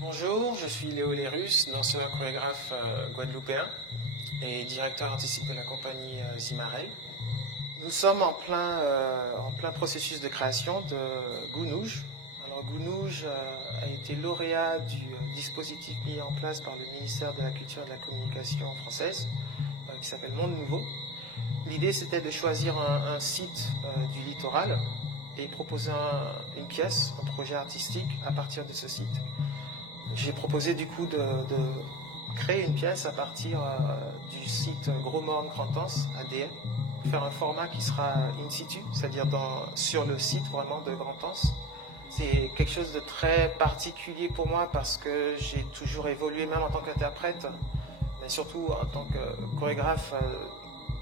Bonjour, je suis Léo Lérus, danseur chorégraphe guadeloupéen et directeur artistique de la compagnie Zimarel. Nous sommes en plein processus de création de Gounouge. Alors Gounouge a été lauréat du dispositif mis en place par le ministère de la Culture et de la Communication française qui s'appelle Monde Nouveau. L'idée c'était de choisir un site du littoral et proposer une pièce, un projet artistique à partir de ce site. J'ai proposé du coup de créer une pièce à partir du site Gros-Morne-Grand-Anse à Déhay, faire un format qui sera in situ, c'est-à-dire sur le site vraiment de Grand-Anse. C'est quelque chose de très particulier pour moi parce que j'ai toujours évolué, même en tant qu'interprète, mais surtout en tant que chorégraphe,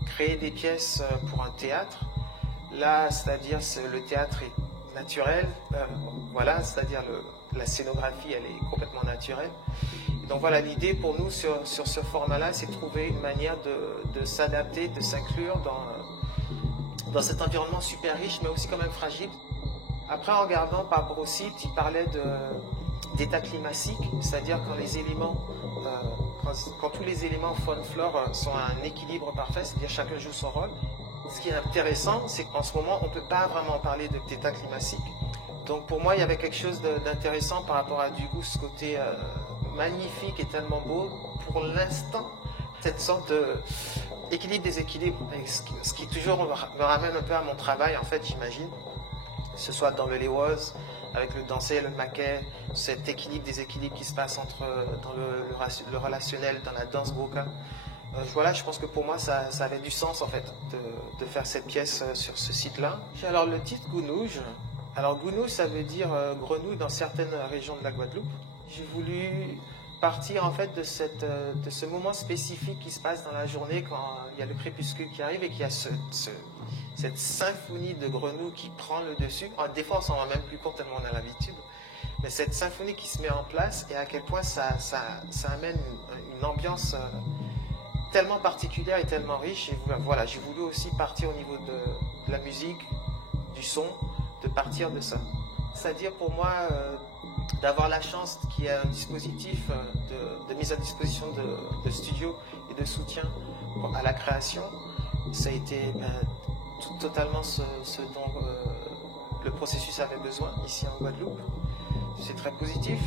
créer des pièces pour un théâtre. Là, c'est-à-dire le théâtre est naturel, voilà, c'est-à-dire la scénographie, elle est complètement naturelle. Et donc voilà, l'idée pour nous sur ce format-là, c'est de trouver une manière de s'adapter, de s'inclure dans cet environnement super riche, mais aussi quand même fragile. Après, en regardant par rapport au site, il parlait d'état climatique, c'est-à-dire quand les éléments, quand tous les éléments faune-flore sont à un équilibre parfait, c'est-à-dire chacun joue son rôle. Ce qui est intéressant, c'est qu'en ce moment, on ne peut pas vraiment parler d'état climatique. Donc pour moi, il y avait quelque chose d'intéressant par rapport à du coup ce côté magnifique et tellement beau. Pour l'instant, cette sorte d'équilibre-déséquilibre, ce qui toujours me ramène un peu à mon travail, en fait, j'imagine. Que ce soit dans le Léoz, avec le danser et le maquet, cet équilibre-déséquilibre qui se passe dans le relationnel, dans la danse Gwoka. Voilà, je pense que pour moi, ça avait du sens, en fait, de faire cette pièce sur ce site-là. Alors, le titre Gounouge. Alors Gounouge, ça veut dire grenouille dans certaines régions de la Guadeloupe. J'ai voulu partir en fait de ce moment spécifique qui se passe dans la journée quand il y a le crépuscule qui arrive et qu'il y a cette symphonie de grenouilles qui prend le dessus. Des fois, on s'en rend même plus compte tellement on a l'habitude. Mais cette symphonie qui se met en place et à quel point ça amène une ambiance tellement particulière et tellement riche. Et voilà, j'ai voulu aussi partir au niveau de la musique, du son, de partir de ça. C'est-à-dire pour moi, d'avoir la chance qu'il y ait un dispositif de mise à disposition de studio et de soutien à la création, ça a été totalement ce dont le processus avait besoin ici en Guadeloupe. C'est très positif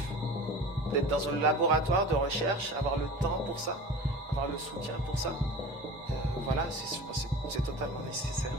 d'être dans un laboratoire de recherche, avoir le temps pour ça, avoir le soutien pour ça. Voilà, c'est totalement nécessaire.